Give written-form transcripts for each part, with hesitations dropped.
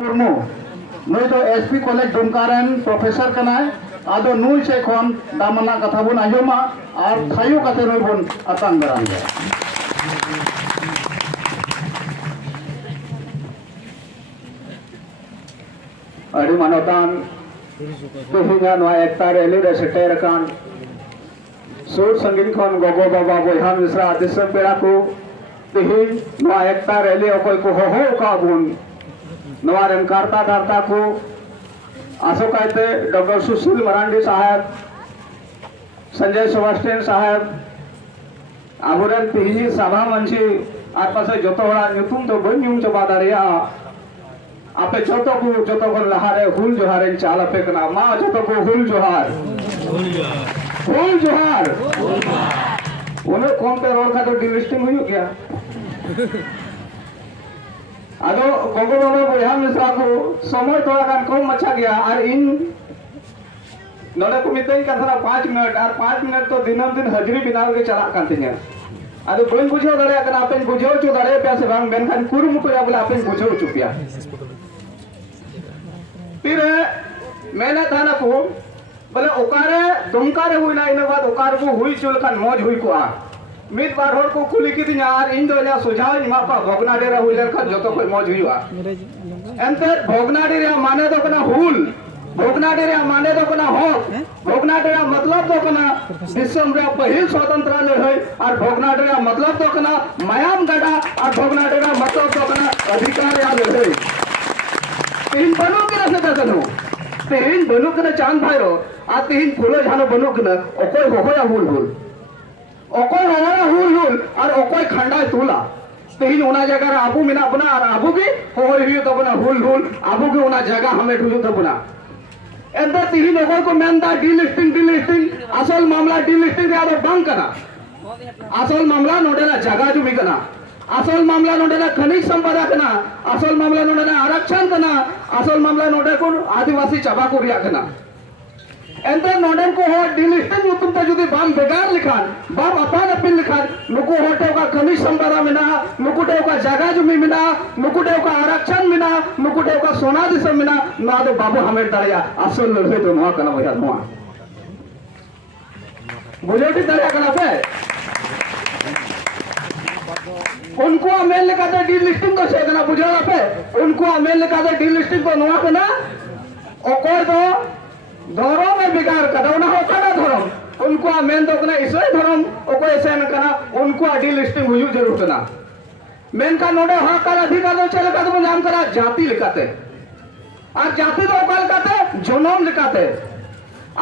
मुर्मू नई तो SP college Dumka professor कनाय आदो नुई से खन दामना कथा बन आजमा और थायु कते नई बन आतांग दाराम गया अड़ी मानवतान तेहिना नवा एकता रैली रे सेटेर कान सुर संगीन खन गोगो बाबा बोहा मिश्रा दिसम पेड़ा को तेहिन नवा एकता रैली अकोय को हो का बुन नवा रेन कार्ता दार्ता को आसोकायते डॉक्टर सुशील मरांडी साहब संजय सेबास्टियन साहब आबुरेन तिहिनी सभा मंची आर पासे जतो हड़ा नुतुम तो बन नुम चबा दारिया आपे जतो को लहारे हुल जोहारे चाल पे कना मा जतो को हुल जोहार उन्हें कौन पे रोल का तो डिलिस्टिंग हुई क्या आदो गोगो बाबा बोहा मिश्रा को समय थोड़ा गान कम मचा गया और इन नोडे को मिते का थोड़ा 5 मिनट और 5 मिनट तो दिनम दिन हजरी बिनाव के चला कान तिया आदो बन बुझो दरे कना आपन बुझो चो दरे पे से बांग बेनखान कुरुम को या बोले आपन बुझो चुपिया फिर मैंने थाना को बोले ओकारे दुमकारे हुई ना इन बाद ओकार को हुई चुल खान मौज हुई को आ मित बार होर को कुली की दिन यार इन दो या सुझाव निमा पा भोगना डेरा हुई लेखन जो तो कोई मौज हुई आ एंते भोगना डेरा माने तो कना हुल भोगना डेरा माने तो कना हो भोगना डेरा मतलब तो कना विश्व रे पहिल स्वतंत्र लड़ाई और भोगना डेरा मतलब तो कना मायाम गड़ा और भोगना डेरा मतलब तो कना अधिकार या लड़ाई तीन बनो के रसे दसनो तीन बनो के चांद भाईरो आ तीन फुलो झानो बनो के ओकोय होया हुल ओकोय हमारा हुल और ओकोय खंडा तुला तेहिन उना जगह आबू मिना बना और आबू की होय हुई तो बना हुल आबू की उना जगह हमें ठुजु तो बना एंदर तेहिन ओकोय को मेनदा डिलिस्टिंग असल मामला डिलिस्टिंग या बंग कना असल मामला नोडेला जगह जुमी कना असल मामला नोडेला खनिज संपदा कना असल मामला नोडेला आरक्षण कना असल मामला नोडे को आदिवासी चबा को रिया कना एंतर नोडन को हो डिलिस्टिंग युतुम ता जुदी बाम बेगार लिखान बाम अपान अपिन लिखान नुकु होटे का खनिज संपदा मिना नुकुटे का जगह जुमी मिना नुकुटे का आरक्षण मिना नुकुटे का सोना दिसम मिना ना तो बाबू हमें दरिया असल लड़े तो नोआ कना भैया नोआ बुझोटी दरिया कना पे उनको अमेल लेकर डिलिस्टिंग को सेकना बुझा पे उनको अमेल लेकर डिलिस्टिंग को नोआ कना ओकोय तो धर्म में बिगाड़ कदौना हो कना धर्म उनको मेन तो कना इसलिए धर्म ओको ऐसे न कना उनको डिलिस्टिंग हुई जरूर कना मेन का नोडे हक का अधिकार तो चले का तो नाम करा जाति लिखाते और जाति तो ओकल काते जनम लिखाते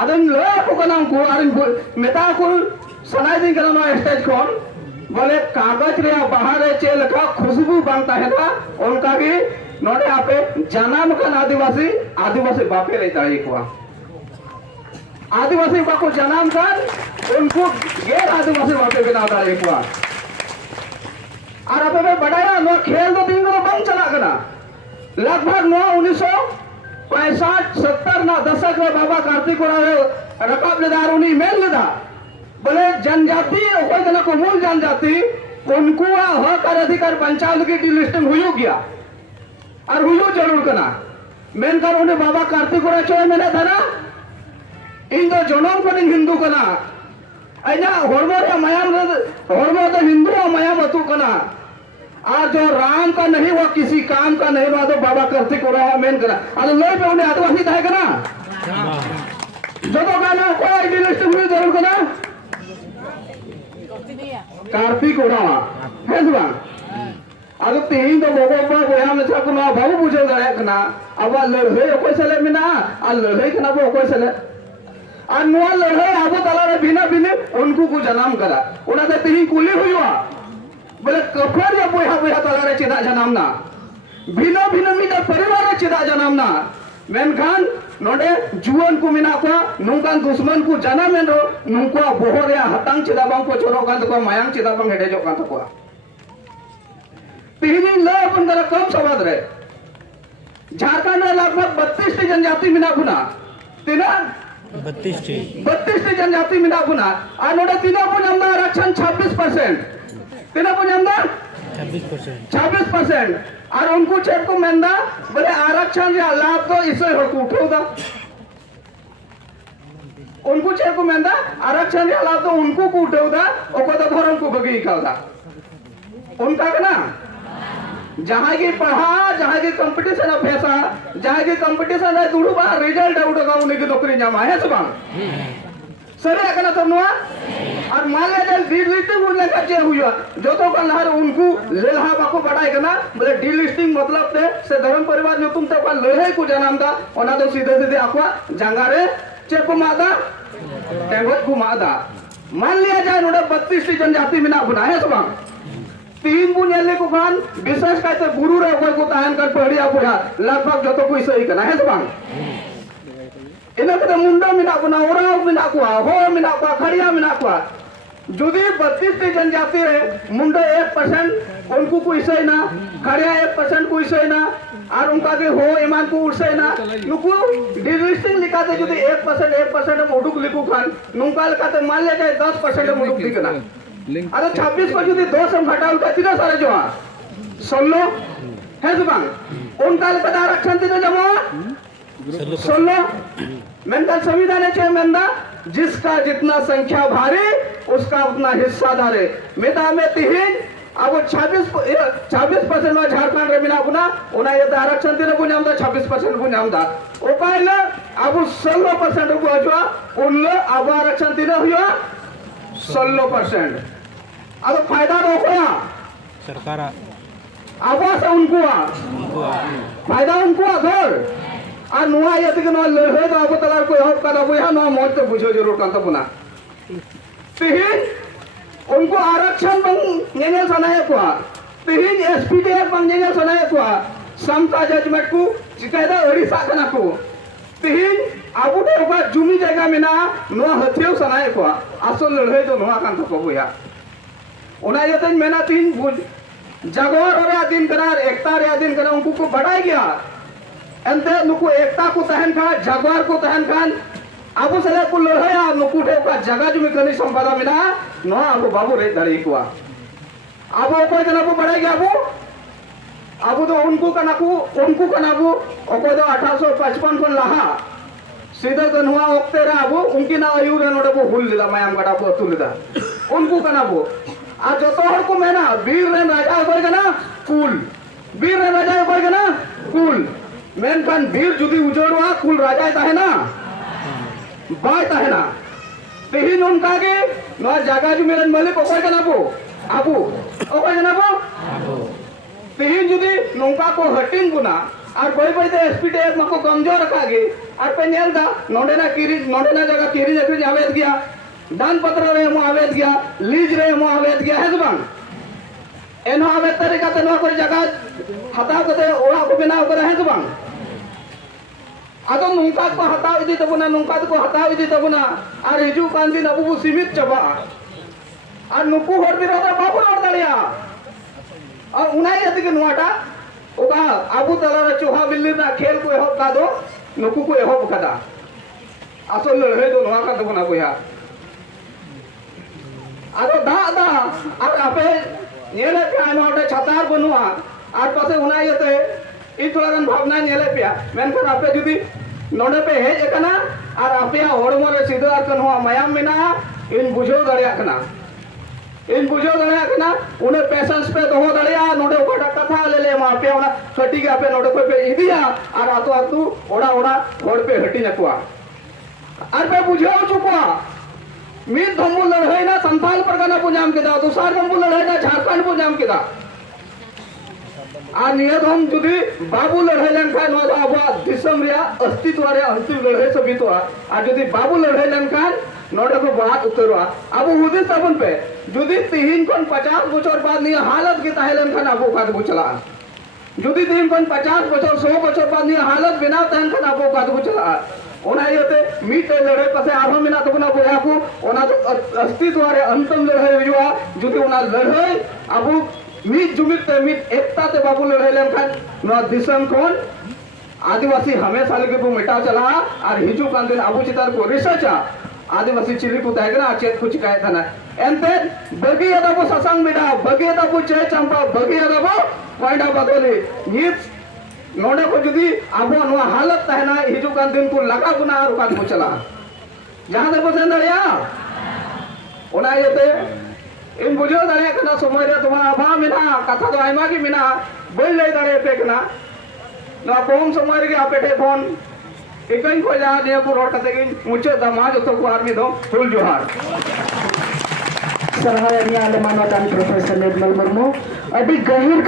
आदन लो को कना को आरिन मेता को सनाई दिन कना स्टेज कोन बोले कागज रे बाहर चेल का खुशबू बनता है ना उनका भी नोडे आपे जन्म का आदिवासी बापे लेता है एक आदिवासी को जन्म कर उनको गैर आदिवासी बापे बिना एक बार और अब में बढ़ाया नो खेल तो दिन को बंद चला गना लगभग नो 1965-70 ना दशक में बाबा कार्तिक रकाब लेदार उन्हीं मेल लेदा बोले जनजाति को मूल जनजाति उनको हक और अधिकार पंचायत की डिलिस्टिंग हुई गया और हुई जरूर कना मेन कर उन्हें बाबा कार्तिक मैंने था ना इन दो जनम को हिंदू कना अना हरमो मायाम हरमो तो हिंदू मायाम अतु कना आज जो राम का नहीं वो किसी काम का नहीं तो बाबा कार्तिक मेन कना अरे लोग पे उन्हें आदिवासी था कना जो तो कहना कोई डिलिस्टिंग हुई जरूर कना कार्तिक है सुबह अब तीन तो लोगों बोया में था कुना बाबू बुझो दरे कना अब लड़े कोई सले मिना आ लड़े कना वो कोई सले आ नुआ लड़े आबो तला रे बिना उनको को जन्म करा उना ते तीन कुली हुआ बोले कफर या बोया तला रे चिदा जन्म ना बिना मिदा परिवार रे चिदा जन्म ना मेनखान नोडे जुवन को मिना को नुकान दुश्मन को जन्म में रो नुका बोहर या हतांग चिदा बांग को छोरो कान तो मायांग चिदा बांग हेडे जो कान तो तीन ल अपन करा कम सवाद रे झारखंड में लगभग 32 जनजाति मिना गुना तीना 32 जनजाति मिना गुना और नोडे तीना को नंदा आरक्षण 26% तीना को नंदा 26% और उनको चेक को मेंदा बोले आरक्षण रे लाभ तो इसे हकू उठाउदा उनको चेक को मेंदा आरक्षण रे लाभ तो उनको को उठाउदा ओको तो धर्म को बगी काउदा उनका ना जहाँ की पढ़ा जहाँ की कंपटीशन अभ्यासा जहाँ की कंपटीशन है दुड़ू बा रिजल्ट आउट का उन्हें की नौकरी जामा है सब सरे अकना तो नुआ और मान ले जल डी लिस्टिंग बोलने का चे हुआ जो तो कल हर उनको लेलहा बाको बढ़ाए करना बोले डी लिस्टिंग मतलब थे से धर्म परिवार जो तुम तो कल लेहे को जनाम था ओना तो सीधे सीधे आपका जंगारे चे को मादा टेंगोट को मादा मान लिया जाए नोडे 32 टी जनजाति में ना बनाए सब तीन बुनियाले को खान विशेष कहते गुरु रे कोई को तायन कर पढ़िया बुढ़ा लगभग जो तो कोई सही करना है सब इन्हें कहते मुंडा मिना कुना ओराव मिना कुआ हो मिना कुआ खड़िया मिना कुआ जुदी 32 टी जनजाति रे मुंडा 1% उनको कोई सही ना खड़िया 1% कोई सही ना और उनका के हो ईमान को उड़से ना नुकु डिलिस्टिंग लिखाते जुदी 1% मोडुक लिखू खान नुका लिखाते मान ले जाए 10% मोडुक लिखना अरे 26 को जुदी 2 से घटाओ का तीन सारे जो 16 है सुबह उनका लिखा आरक्षण तीन जमा 16 मेंटल संविधान है मेंदा जिसका जितना संख्या भारी उसका उतना हिस्सा दारे मेदा में तीन अब 26% में झारखंड रे बिना पुना उना ये आरक्षण तीन को नाम 26% को नाम दा ओ कहले अब 16% को जो उन अब आरक्षण तीन हुआ 16% अब फायदा तो होया सरकार आवास उनको फायदा उनको घर और नुआ यदि के नुआ लड़े तो आपको तलार कोई हक का बुझा नुआ मौत तो बुझो जरूर कांता पुना तिहिन उनको आरक्षण बंग नेनेल सनाए को तिहिन एसपीटीएफ बंग नेनेल सनाए को समता जजमेंट को चिकायदा ओडिशा कना को तिहिन आबू दे ओका जुमी जगह में ना नुआ हथियो सनाए को असल लड़े तो नुआ कांता को बुझा उना यदि मेना तीन जागोर रे दिन करार एकता रे दिन करा उनको को बढ़ाई गया अंते नुकु एकता को तहन का जागवार को तहन खान आबू सले को लड़ाया नुकु ठे का जगह जो में कनी संपदा मिला नो आबू बाबू रे दड़ी को आबू कोई कना को बढ़ाई गया आबू तो उनको कना को ओको तो 1855 को लहा सीधा तो नुआ ओक्ते रे आबू उनकी ना आयु रे नोडे को हुल दिला मायाम गडा को तुल दा उनको कना को आ जो तो हर को मेना वीर रे राजा कोई कना कुल वीर रे राजा कोई कना कुल मेनखान वीर जुदी उजड़वा कुल राजा है ना बात है ना तेहिन उनका के नवा जगह जो मेरन मालिक ओको जनाबो आबू ओको जनाबो तेहिन जुदी नौका को हटिन गुना और कोई कोई तो एसपीटीएफ मको कमजोर रखा गे और पे नेल दा नोडे ना जगह किरी जकरी आवेद गया दान पत्र रे मो आवेद गया लीज रे मो आवेद गया है जबान एनो आवेद तरीका ते नवा कोई जगह हता कते ओड़ा को बनाव करे है जबान आदो नुका को हटाव इदी तबुना नुका को हटाव इदी तबुना और हिजू कान दिन अबू सीमित चबा और नुकु हर दिन होता बाबू और दलिया और उनाई यदि के नुआटा ओका अबू तला रे चोहा बिल्ली ना खेल को एहब का दो नुकु को एहब कदा असल लड़े दो नुआ का तबुना कोया आदो दा और आपे नेले पे आमाटे छतार बनुआ और पासे उनाई यते इ थोड़ा गन भावना नेले पे मेनखन आपे जुदी नोडे पे हेज कना और आपे होड़मो रे सीधा और कनवा मायाम मेना इन बुझो दड़िया कना उन्हें पेशेंस पे दो दड़िया नोडे ओटा कथा ले मा पे ओना छटी के आपे नोडे पे इदिया और आतु ओड़ा होड़ पे हटी नकुआ और पे बुझो चुका मीत धमु लड़ाई ना संथाल परगना पुजाम केदा दूसर धमु लड़ाई ना झारखंड पुजाम केदा आ नियत हम जुदी बाबू लड़ाई लेनखान नो आबा दिसम रिया अस्तित्व रे अंतिम लड़ाई सबितो आ जुदी बाबू लड़ाई लेनखान नोडे को बात उतरवा अब हुदी सबन पे जुदी 3 कोन 50 बछर बाद निया हालत के ताहे लेनखान आबो का बुचला जुदी 3 कोन 50 बछर 100 बछर बाद निया हालत बिना तहन खान आबो का बुचला ओना येते मीट लड़ाई पसे आरो मिना तो ना बोया को ओना तो अस्तित्व रे अंतिम लड़ाई हुआ जुदी ओना लड़ाई आबो मीट जुमित मीट एकता ते बाबू लड़ाई लेनखान नो दिसम कोन आदिवासी हमेशा लगे को मिटा चला और हिजू कान दिन आबू चितार को रिसर्च आदिवासी चिली को तहगना चेत कुछ कहे था ना एंते बगी अदबो ससंग बिना बगी अदबो चे चंपा बगी अदबो वाइडा बदले नित नोडे को जुदी आबो नोआ हालत तहना हिजु कान दिन को लगा गुना और कान को चला जहां दे पसंद दड़िया ओना येते इन बुझो दड़िया कना समय रे तुम्हारा अभाव मिना कथा तो आयमा की मिना बोल ले दड़े पे कना नोआ कोम समय रे आपेटे फोन इकन को जा ने को रोड कते गिन मुचे दमा जतो को आर्मी दो फुल जोहार सरहाया आले मानवतान प्रोफेसर निर्मल मुर्मू अभी गहिर